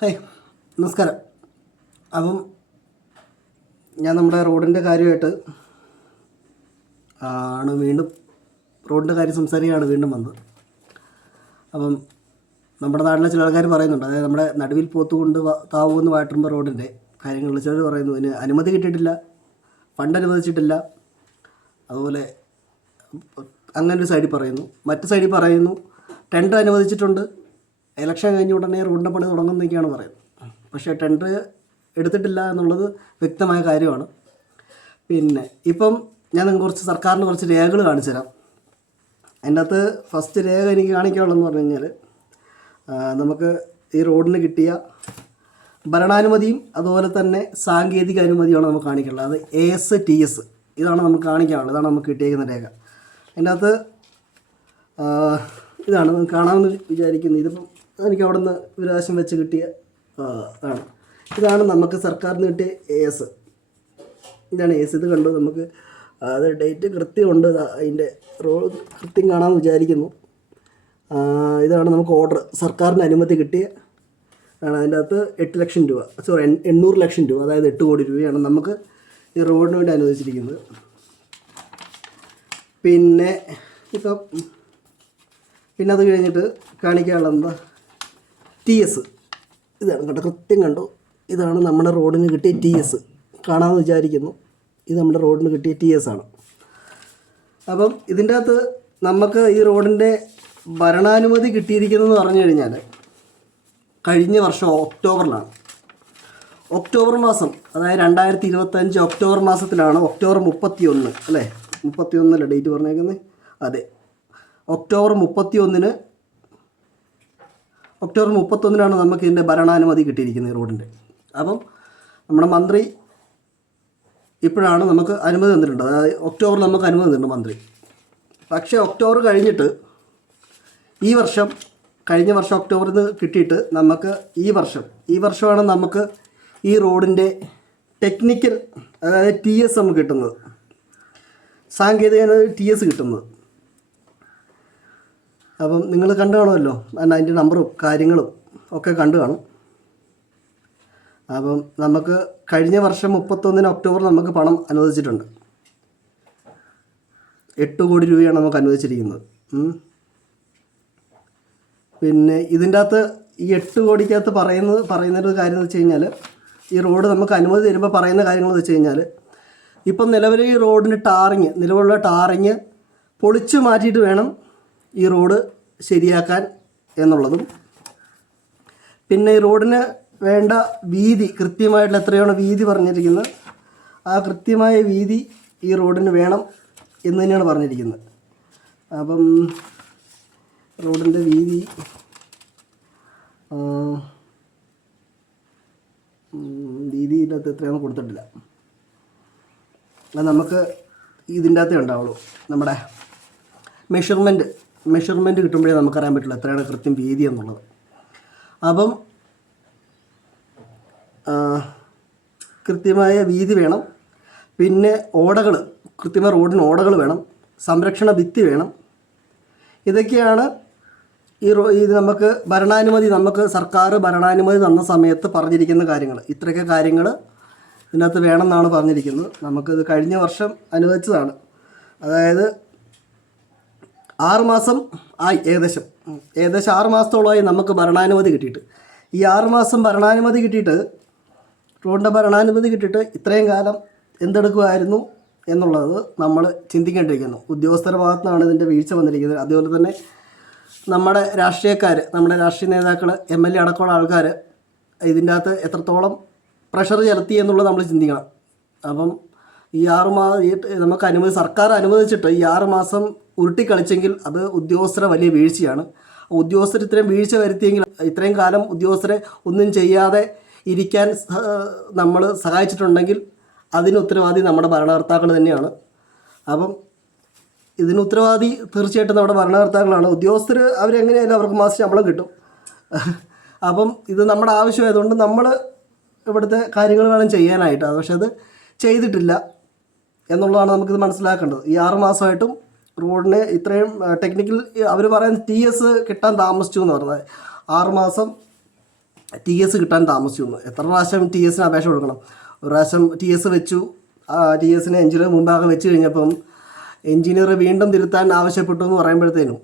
Hi, നമസ്കാരം. അപ്പം ഞാൻ നമ്മുടെ റോഡിൻ്റെ കാര്യമായിട്ട് വീണ്ടും റോഡിൻ്റെ കാര്യം സംസാരിക്കുകയാണ് വീണ്ടും വന്നത്. അപ്പം നമ്മുടെ നാട്ടിലെ ചില ആൾക്കാർ പറയുന്നുണ്ട്, അതായത് നമ്മുടെ നടുവിൽ പോത്തുകൊണ്ട് താവൂന്ന് വാട്ടുമ്പ റോഡിൻ്റെ കാര്യങ്ങളിൽ ചിലർ പറയുന്നു ഇതിന് അനുമതി കിട്ടിയിട്ടില്ല, ഫണ്ട് അനുവദിച്ചിട്ടില്ല. അതുപോലെ അങ്ങനൊരു സൈഡിൽ പറയുന്നു, മറ്റു സൈഡിൽ പറയുന്നു ടെൻഡർ അനുവദിച്ചിട്ടുണ്ട്, ഇലക്ഷൻ കഴിഞ്ഞ ഉടനെ റോഡിൻ്റെ പണി തുടങ്ങുന്നതൊക്കെയാണ് പറയുന്നത്. പക്ഷേ ടെൻഡർ എടുത്തിട്ടില്ല എന്നുള്ളത് വ്യക്തമായ കാര്യമാണ്. പിന്നെ ഇപ്പം ഞാൻ കുറച്ച് സർക്കാരിന് കുറച്ച് രേഖകൾ കാണിച്ചു തരാം. അതിൻ്റെ അകത്ത് ഫസ്റ്റ് രേഖ എനിക്ക് കാണിക്കാനുള്ളതെന്ന് പറഞ്ഞു കഴിഞ്ഞാൽ, നമുക്ക് ഈ റോഡിന് കിട്ടിയ ഭരണാനുമതിയും അതുപോലെ തന്നെ സാങ്കേതിക അനുമതിയാണ് നമുക്ക് കാണിക്കാനുള്ളത്. അത് ASTS ഇതാണ് നമുക്ക് കാണിക്കാനുള്ളത്, ഇതാണ് നമുക്ക് കിട്ടിയേക്കുന്ന രേഖ. അതിൻ്റെ അകത്ത് ഇതാണ് നമുക്ക് കാണാമെന്ന് വിചാരിക്കുന്നത്. ഇതിപ്പം എനിക്ക് അവിടെ നിന്ന് വിരാശം വെച്ച് കിട്ടിയ ആണ്. ഇതാണ് നമുക്ക് സർക്കാരിന് കിട്ടിയ AS. ഇതാണ് AS. ഇത് കണ്ടു നമുക്ക് അത് ഡേറ്റ് കൃത്യമുണ്ട്, അതിൻ്റെ കൃത്യം കാണാമെന്ന് വിചാരിക്കുന്നു. ഇതാണ് നമുക്ക് ഓർഡർ, സർക്കാരിന് അനുമതി കിട്ടിയ ആണ്. അതിൻ്റെ അകത്ത് 8 ലക്ഷം രൂപ, 800 ലക്ഷം രൂപ, അതായത് 8 കോടി രൂപയാണ് നമുക്ക് ഈ റോഡിന് വേണ്ടി അനുവദിച്ചിരിക്കുന്നത്. പിന്നെ അത് കഴിഞ്ഞിട്ട് കാണിക്കാനുള്ള എന്താ TS. ഇതാണ് കണ്ടോ, കൃത്യം കണ്ടു. ഇതാണ് നമ്മുടെ റോഡിന് കിട്ടിയ TS. കാണാമെന്ന് വിചാരിക്കുന്നു. ഇത് നമ്മുടെ റോഡിന് കിട്ടിയ TS ആണ്. അപ്പം ഇതിൻ്റെ അകത്ത് നമുക്ക് ഈ റോഡിൻ്റെ ഭരണാനുമതി കിട്ടിയിരിക്കുന്നതെന്ന് പറഞ്ഞു കഴിഞ്ഞാൽ കഴിഞ്ഞ വർഷം ഒക്ടോബറിലാണ്. ഒക്ടോബർ മാസം, അതായത് 2025 ഒക്ടോബർ മാസത്തിലാണ്. ഒക്ടോബർ 31 അല്ലേ, 31 ഡേറ്റ് പറഞ്ഞേക്കുന്നത്. അതെ, ഒക്ടോബർ 31 നമുക്ക് ഇതിൻ്റെ ഭരണാനുമതി കിട്ടിയിരിക്കുന്നത് ഈ റോഡിൻ്റെ. അപ്പം നമ്മുടെ മന്ത്രി ഇപ്പോഴാണ് നമുക്ക് അനുമതി തന്നിട്ടുണ്ട്, അതായത് ഒക്ടോബറിൽ നമുക്ക് അനുമതി തന്നിട്ടുണ്ട് മന്ത്രി. പക്ഷേ ഒക്ടോബർ കഴിഞ്ഞിട്ട് ഈ വർഷം, കഴിഞ്ഞ വർഷം ഒക്ടോബറിൽ നിന്ന് കിട്ടിയിട്ട് നമുക്ക് ഈ വർഷമാണ് നമുക്ക് ഈ റോഡിൻ്റെ ടെക്നിക്കൽ, അതായത് TS നമുക്ക് കിട്ടുന്നത്, സാങ്കേതിക TS കിട്ടുന്നത്. അപ്പം നിങ്ങൾ കണ്ടു കാണുമല്ലോ, അതിൻ്റെ നമ്പറും കാര്യങ്ങളും ഒക്കെ കണ്ടു കാണും. അപ്പം നമുക്ക് കഴിഞ്ഞ വർഷം 31 ഒക്ടോബർ നമുക്ക് പണം അനുവദിച്ചിട്ടുണ്ട്. 8 കോടി രൂപയാണ് നമുക്ക് അനുവദിച്ചിരിക്കുന്നത്. പിന്നെ ഇതിൻ്റെ അകത്ത് ഈ 8 കോടിക്കകത്ത് പറയുന്നൊരു കാര്യം എന്ന് വെച്ച് കഴിഞ്ഞാൽ, ഈ റോഡ് നമുക്ക് അനുമതി തരുമ്പോൾ പറയുന്ന കാര്യങ്ങളെന്ന് വെച്ച് കഴിഞ്ഞാൽ, ഇപ്പം നിലവിൽ ഈ റോഡിന് നിലവിലുള്ള ടാറിങ് പൊളിച്ചു മാറ്റിയിട്ട് വേണം ഈ റോഡ് ശരിയാക്കാൻ എന്നുള്ളതും, പിന്നെ ഈ റോഡിന് വേണ്ട വീതി കൃത്യമായിട്ടുള്ള എത്രയാണ് വീതി പറഞ്ഞിരിക്കുന്നത്, ആ കൃത്യമായ വീതി ഈ റോഡിന് വേണം എന്ന് തന്നെയാണ് പറഞ്ഞിരിക്കുന്നത്. അപ്പം റോഡിൻ്റെ വീതി ഇതിനകത്ത് എത്രയാണെന്ന് കൊടുത്തിട്ടില്ല. അത് നമുക്ക് ഇതിൻ്റെ അകത്തേ ഉണ്ടാവുള്ളൂ. നമ്മുടെ മെഷർമെൻറ്റ് കിട്ടുമ്പോഴേ നമുക്കറിയാൻ പറ്റുള്ളൂ എത്രയാണ് കൃത്യം വീതി എന്നുള്ളത്. അപ്പം കൃത്യമായ വീതി വേണം, പിന്നെ കൃത്യമായ റോഡിന് ഓടകൾ വേണം, സംരക്ഷണ ഭിത്തി വേണം. ഇതൊക്കെയാണ് ഇത് നമുക്ക് സർക്കാർ ഭരണാനുമതി തന്ന സമയത്ത് പറഞ്ഞിരിക്കുന്ന കാര്യങ്ങൾ. ഇത്രയൊക്കെ കാര്യങ്ങൾ ഇതിനകത്ത് വേണമെന്നാണ് പറഞ്ഞിരിക്കുന്നത്. നമുക്കിത് കഴിഞ്ഞ വർഷം അനുവദിച്ചതാണ്. അതായത് 6 മാസം ആയി, ഏകദേശം 6 മാസത്തോളമായി നമുക്ക് ഭരണാനുമതി കിട്ടിയിട്ട്. ഈ 6 മാസം ഭരണാനുമതി കിട്ടിയിട്ട്, റോഡിൻ്റെ ഭരണാനുമതി കിട്ടിയിട്ട് ഇത്രയും കാലം എന്തെടുക്കുമായിരുന്നു എന്നുള്ളത് നമ്മൾ ചിന്തിക്കേണ്ടിയിരിക്കുന്നു. ഉദ്യോഗസ്ഥരുടെ ഭാഗത്തുനിന്നാണ് ഇതിൻ്റെ വീഴ്ച വന്നിരിക്കുന്നത്. അതുപോലെ തന്നെ നമ്മുടെ രാഷ്ട്രീയ നേതാക്കൾ, MLA അടക്കമുള്ള ആൾക്കാർ ഇതിൻ്റെ അകത്ത് എത്രത്തോളം പ്രഷർ ചെലുത്തി എന്നുള്ളത് നമ്മൾ ചിന്തിക്കണം. അപ്പം ഈ 6 മാസം നമുക്ക് സർക്കാർ അനുവദിച്ചിട്ട് ഈ 6 മാസം ഉരുട്ടിക്കളിച്ചെങ്കിൽ അത് ഉദ്യോഗസ്ഥരെ വലിയ വീഴ്ചയാണ്. ഉദ്യോഗസ്ഥർ ഇത്രയും വീഴ്ച വരുത്തിയെങ്കിൽ, ഇത്രയും കാലം ഉദ്യോഗസ്ഥരെ ഒന്നും ചെയ്യാതെ ഇരിക്കാൻ നമ്മൾ സഹായിച്ചിട്ടുണ്ടെങ്കിൽ അതിന് ഉത്തരവാദി നമ്മുടെ ഭരണകർത്താക്കൾ തന്നെയാണ്. അപ്പം ഇതിന് ഉത്തരവാദി തീർച്ചയായിട്ടും നമ്മുടെ ഭരണകർത്താക്കളാണ്. ഉദ്യോഗസ്ഥർ അവരെങ്ങനെയായാലും അവർക്ക് മാസം ശമ്പളം കിട്ടും. അപ്പം ഇത് നമ്മുടെ ആവശ്യമായതുകൊണ്ട് നമ്മൾ ഇവിടുത്തെ കാര്യങ്ങൾ വേണം ചെയ്യാനായിട്ട്. പക്ഷെ അത് ചെയ്തിട്ടില്ല എന്നുള്ളതാണ് നമുക്കിത് മനസ്സിലാക്കേണ്ടത്. ഈ 6 മാസമായിട്ടും റോഡിന് ഇത്രയും ടെക്നിക്കൽ അവർ പറയുന്ന TS കിട്ടാൻ താമസിച്ചു എന്ന് പറഞ്ഞത് 6 മാസം ടി എസ് കിട്ടാൻ താമസിച്ചു. എത്ര പ്രാവശ്യം ടി എസിന് അപേക്ഷ കൊടുക്കണം? ഒരു പ്രാവശ്യം ടി എസ് വെച്ചു, ടി എസിന് എഞ്ചിനീയർ മുമ്പാകെ വെച്ച് കഴിഞ്ഞപ്പം എഞ്ചിനീയർ വീണ്ടും തിരുത്താൻ ആവശ്യപ്പെട്ടു എന്ന് പറയുമ്പോഴത്തേനും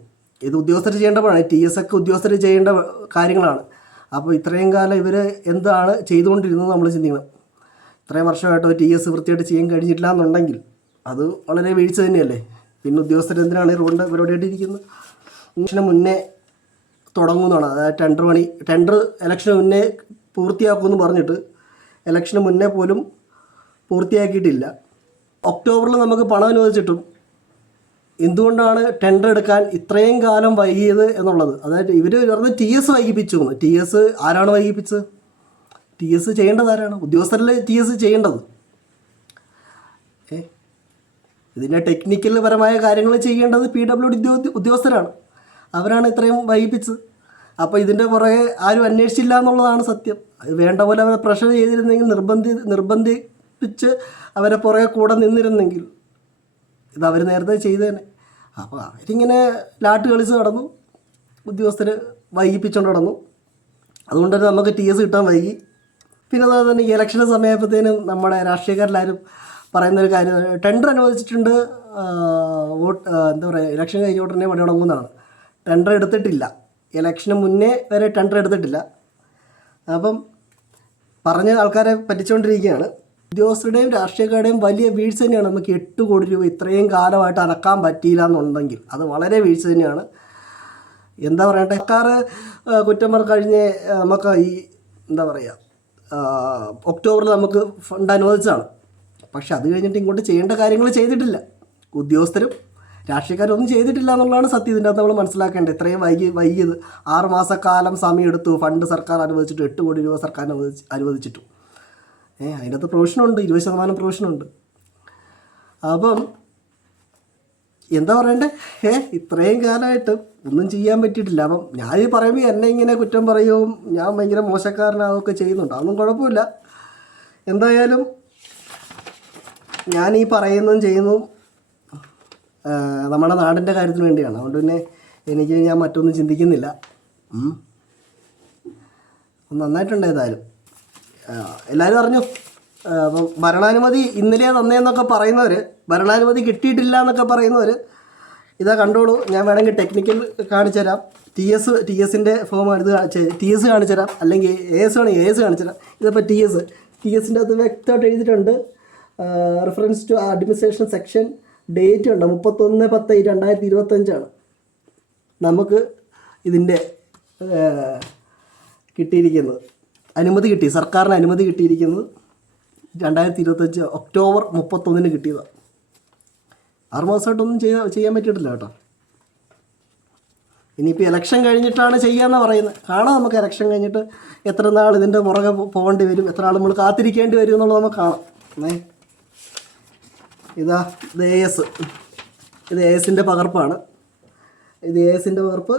ഇത് ഉദ്യോഗസ്ഥർ ചെയ്യേണ്ട പണിയാണ്. ടി എസ് ഒക്കെ ഉദ്യോഗസ്ഥർ ചെയ്യേണ്ട കാര്യങ്ങളാണ്. അപ്പോൾ ഇത്രയും കാലം ഇവർ എന്താണ് ചെയ്തുകൊണ്ടിരുന്നത് നമ്മൾ ചിന്തിക്കണം. ഇത്രയും വർഷമായിട്ട് ടി എസ് വൃത്തിയായിട്ട് ചെയ്യാൻ കഴിഞ്ഞിട്ടില്ല എന്നുണ്ടെങ്കിൽ അത് വളരെ വീഴ്ച തന്നെയല്ലേ. പിന്നെ ഉദ്യോഗസ്ഥർ എന്തിനാണ് ഈ റോഡിൻ്റെ പരിപാടിയായിട്ട് ഇരിക്കുന്നത്? ഇലക്ഷന് മുന്നേ തുടങ്ങുന്നതാണ്. അതായത് ടെൻഡർ ഇലക്ഷന് മുന്നേ പൂർത്തിയാക്കുമെന്ന് പറഞ്ഞിട്ട് ഇലക്ഷന് മുന്നേ പോലും പൂർത്തിയാക്കിയിട്ടില്ല. ഒക്ടോബറിൽ നമുക്ക് പണം അനുവദിച്ചിട്ടും എന്തുകൊണ്ടാണ് ടെൻഡർ എടുക്കാൻ ഇത്രയും കാലം വൈകിയത് എന്നുള്ളത്. അതായത് ഇവർ പറഞ്ഞ് ടി എസ് വൈകിപ്പിച്ചു. ടി എസ് ആരാണ് വൈകിപ്പിച്ചത്? ടി എസ് ചെയ്യേണ്ടത് ആരാണ്? ഉദ്യോഗസ്ഥരല്ലേ ടി എസ് ചെയ്യേണ്ടത്. ഇതിൻ്റെ ടെക്നിക്കൽ പരമായ കാര്യങ്ങൾ ചെയ്യേണ്ടത് PWD ഉദ്യോഗസ്ഥരാണ്. അവരാണ് ഇത്രയും വൈകിപ്പിച്ചത്. അപ്പോൾ ഇതിൻ്റെ പുറകെ ആരും അന്വേഷിച്ചില്ല എന്നുള്ളതാണ് സത്യം. വേണ്ട പോലെ അവരെ പ്രഷർ ചെയ്തിരുന്നെങ്കിൽ, നിർബന്ധിപ്പിച്ച് അവരെ പുറകെ കൂടെ നിന്നിരുന്നെങ്കിൽ ഇത് അവർ നേരത്തെ ചെയ്തേനെ. അപ്പോൾ അവരിങ്ങനെ ലാട്ട് കളിച്ച് നടന്നു, ഉദ്യോഗസ്ഥർ വൈകിപ്പിച്ചുകൊണ്ട് നടന്നു. അതുകൊണ്ട് തന്നെ നമുക്ക് ടി എസ് കിട്ടാൻ വൈകി. പിന്നെ അതുപോലെ തന്നെ ഈ ഇലക്ഷൻ്റെ സമയപ്പോഴത്തേനും നമ്മുടെ രാഷ്ട്രീയക്കാരെല്ലാവരും പറയുന്നൊരു കാര്യം, ടെൻഡർ അനുവദിച്ചിട്ടുണ്ട്, എന്താ പറയുക, ഇലക്ഷൻ കഴിഞ്ഞ ഉടനെ പണി തുടങ്ങുന്നതാണ്. ടെൻഡർ എടുത്തിട്ടില്ല, ഇലക്ഷന് മുന്നേ വരെ ടെൻഡർ എടുത്തിട്ടില്ല. അപ്പം പറഞ്ഞ ആൾക്കാരെ പറ്റിച്ചുകൊണ്ടിരിക്കുകയാണ്. ഉദ്യോഗസ്ഥരുടെയും രാഷ്ട്രീയക്കാരുടെയും വലിയ വീഴ്ച തന്നെയാണ്. നമുക്ക് 8 കോടി രൂപ ഇത്രയും കാലമായിട്ട് അനക്കാൻ പറ്റിയില്ല എന്നുണ്ടെങ്കിൽ അത് വളരെ വീഴ്ച തന്നെയാണ്. എന്താ പറയട്ടെ, സർക്കാർ കുറ്റം കഴിഞ്ഞ് നമുക്ക് ഈ എന്താ പറയുക, ഒക്ടോബറിൽ നമുക്ക് ഫണ്ട് അനുവദിച്ചതാണ്. പക്ഷെ അത് കഴിഞ്ഞിട്ട് ഇങ്ങോട്ട് ചെയ്യേണ്ട കാര്യങ്ങൾ ചെയ്തിട്ടില്ല. ഉദ്യോഗസ്ഥരും രാഷ്ട്രീയക്കാരും ഒന്നും ചെയ്തിട്ടില്ല എന്നുള്ളതാണ് സത്യം. ഇതിൻ്റെ അകത്ത് നമ്മൾ മനസ്സിലാക്കേണ്ടത്. ഇത്രയും വൈകിയത് 6 മാസക്കാലം സമയം എടുത്തു. ഫണ്ട് സർക്കാർ അനുവദിച്ചിട്ട് 8 കോടി രൂപ സർക്കാർ അനുവദിച്ചിട്ടു. അതിനകത്ത് പ്രൊവിഷനുണ്ട്, 20% പ്രൊവിഷനുണ്ട്. അപ്പം എന്താ പറയണ്ടേ, ഇത്രയും കാലമായിട്ട് ഒന്നും ചെയ്യാൻ പറ്റിയിട്ടില്ല. അപ്പം ഞാൻ ഈ പറയുമ്പോൾ എന്നെ ഇങ്ങനെ കുറ്റം പറയുകയും ഞാൻ ഭയങ്കര മോശക്കാരനാവുകയൊക്കെ ചെയ്യുന്നുണ്ട്. അതൊന്നും കുഴപ്പമില്ല. എന്തായാലും ഞാൻ ഈ പറയുന്നതും ചെയ്യുന്നതും നമ്മുടെ നാടിൻ്റെ കാര്യത്തിന് വേണ്ടിയാണ്. അതുകൊണ്ട് പിന്നെ ഞാൻ മറ്റൊന്നും ചിന്തിക്കുന്നില്ല. നന്നായിട്ടുണ്ട്. ഏതായാലും എല്ലാവരും അറിഞ്ഞു. അപ്പം ഭരണാനുമതി ഇന്നലെ തന്നേന്നൊക്കെ പറയുന്നവർ, ഭരണാനുമതി കിട്ടിയിട്ടില്ല എന്നൊക്കെ പറയുന്നവർ ഇതാ കണ്ടോളൂ. ഞാൻ വേണമെങ്കിൽ ടെക്നിക്കൽ കാണിച്ചു തരാം. ടി എസിൻ്റെ ഫോം ഇത് ടി എസ് കാണിച്ചു തരാം, അല്ലെങ്കിൽ AS വേണമെങ്കിൽ AS കാണിച്ചു തരാം. ഇതിപ്പോൾ ടി എസിൻ്റെ അകത്ത് വ്യക്തമായിട്ട് എഴുതിയിട്ടുണ്ട്. Reference to administration section, date ഉണ്ട് 31/10/2025 നമുക്ക് ഇതിൻ്റെ കിട്ടിയിരിക്കുന്നത്. അനുമതി കിട്ടി, സർക്കാരിന് അനുമതി കിട്ടിയിരിക്കുന്നത് 2025 ഒക്ടോബർ 31 കിട്ടിയതാണ്. 6 മാസമായിട്ടൊന്നും ചെയ്യാൻ പറ്റിയിട്ടില്ല കേട്ടോ. ഇനിയിപ്പോൾ ഇലക്ഷൻ കഴിഞ്ഞിട്ടാണ് ചെയ്യാമെന്നാണ് പറയുന്നത്. കാണാം നമുക്ക് ഇലക്ഷൻ കഴിഞ്ഞിട്ട് എത്ര നാൾ ഇതിൻ്റെ പുറകെ പോകേണ്ടി വരും, എത്ര നാൾ നമ്മൾ കാത്തിരിക്കേണ്ടി വരും എന്നുള്ളത് നമുക്ക് കാണാം. ഇതാ ഇത് AS, ഇത് ASൻ്റെ പകർപ്പാണ്. ഇത് ASൻ്റെ പകർപ്പ്.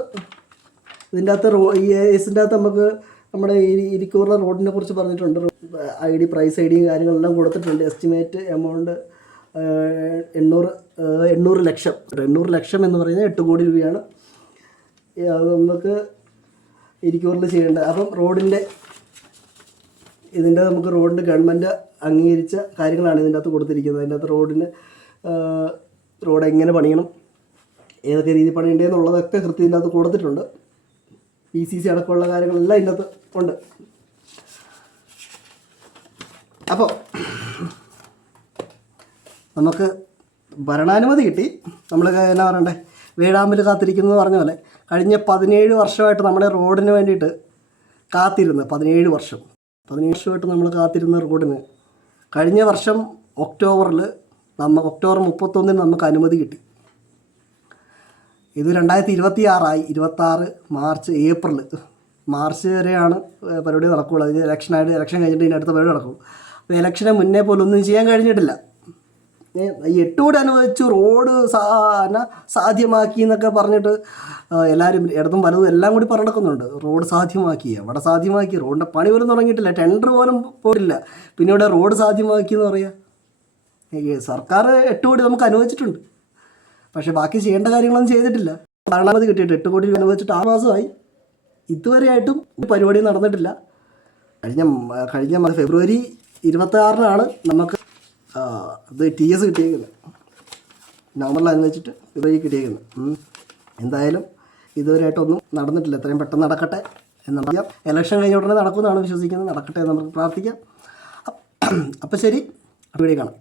ഇതിൻ്റെ അകത്ത് ഈ ASൻ്റെ അകത്ത് നമുക്ക് നമ്മുടെ ഇരിക്കൂറിലെ റോഡിനെ കുറിച്ച് പറഞ്ഞിട്ടുണ്ട്. ID, പ്രൈസ് ID കാര്യങ്ങളെല്ലാം കൊടുത്തിട്ടുണ്ട്. എസ്റ്റിമേറ്റ് എമൗണ്ട് 800 ലക്ഷം. 800 ലക്ഷം എന്ന് പറയുന്നത് 8 കോടി രൂപയാണ്. അത് നമുക്ക് ഇരിക്കൂറിൽ ചെയ്യേണ്ടത്. അപ്പം ഇതിൻ്റെ നമുക്ക് റോഡിൻ്റെ ഗവൺമെൻറ് അംഗീകരിച്ച കാര്യങ്ങളാണ് ഇതിൻ്റെ അകത്ത് കൊടുത്തിരിക്കുന്നത്. അതിൻ്റെ അകത്ത് റോഡ് എങ്ങനെ പണിയണം, ഏതൊക്കെ രീതി പണിയേണ്ടതെന്നുള്ളതൊക്കെ കൃത്യം ഇതിൻ്റെ അകത്ത് കൊടുത്തിട്ടുണ്ട്. PCC അടക്കമുള്ള കാര്യങ്ങളെല്ലാം ഇതിൻ്റെ അകത്ത് ഉണ്ട്. അപ്പോൾ നമുക്ക് ഭരണാനുമതി കിട്ടി. നമ്മൾ എന്നാ പറയണ്ടേ, വേഴാമ്പൽ കാത്തിരിക്കുന്നത് പറഞ്ഞ പോലെ കഴിഞ്ഞ 17 വർഷമായിട്ട് നമ്മുടെ റോഡിന് വേണ്ടിയിട്ട് കാത്തിരുന്ന് 17 വർഷമായിട്ട് നമ്മൾ കാത്തിരുന്ന റോഡിന് കഴിഞ്ഞ വർഷം ഒക്ടോബർ 31 നമുക്ക് അനുമതി കിട്ടി. ഇത് 2026 26 മാർച്ച് ഏപ്രിൽ മാർച്ച് വരെയാണ് പരിപാടി നടക്കുകയുള്ളൂ. അതിന് ഇലക്ഷൻ കഴിഞ്ഞിട്ട് ഇതിൻ്റെ അടുത്ത പരിപാടി നടക്കും. അപ്പോൾ ഇലക്ഷന് മുന്നേ പോലും ഒന്നും ചെയ്യാൻ കഴിഞ്ഞിട്ടില്ല. 8 കോടി അനുവദിച്ചു, റോഡ് സാധ്യമാക്കി എന്നൊക്കെ പറഞ്ഞിട്ട് എല്ലാവരും ഇടതും വലതും എല്ലാം കൂടി പറഞ്ഞെടുക്കുന്നുണ്ട്. റോഡ് സാധ്യമാക്കി, അവിടെ സാധ്യമാക്കി, റോഡിൻ്റെ പണി പോലും തുടങ്ങിയിട്ടില്ല, ടെൻഡർ പോലും പോയിട്ടില്ല. പിന്നെ ഇവിടെ റോഡ് സാധ്യമാക്കി എന്ന് പറയുക. സർക്കാർ 8 കോടി നമുക്ക് അനുവദിച്ചിട്ടുണ്ട്, പക്ഷേ ബാക്കി ചെയ്യേണ്ട കാര്യങ്ങളൊന്നും ചെയ്തിട്ടില്ല. ഭരണാനുമതി കിട്ടിയിട്ട് 8 കോടി അനുവദിച്ചിട്ട് 6 മാസമായി, ഇതുവരെയായിട്ടും ഒരു പരിപാടി നടന്നിട്ടില്ല. കഴിഞ്ഞ ഫെബ്രുവരി 26-നാണ് നമുക്ക് ഇത് TS കിട്ടിയേക്കുന്നത്. നവംബറിലാണെന്ന് വെച്ചിട്ട് ഫെബ്രുവരി കിട്ടിയേക്കുന്നത്. എന്തായാലും ഇതുവരെയായിട്ടൊന്നും നടന്നിട്ടില്ല. എത്രയും പെട്ടെന്ന് നടക്കട്ടെ എന്ന് പറയാം. ഇലക്ഷൻ കഴിഞ്ഞ ഉടനെ നടക്കുമെന്നാണ് വിശ്വസിക്കുന്നത്. നടക്കട്ടെ എന്ന് നമുക്ക് പ്രാർത്ഥിക്കാം. അപ്പം ശരി, വീഡിയോ കാണാം.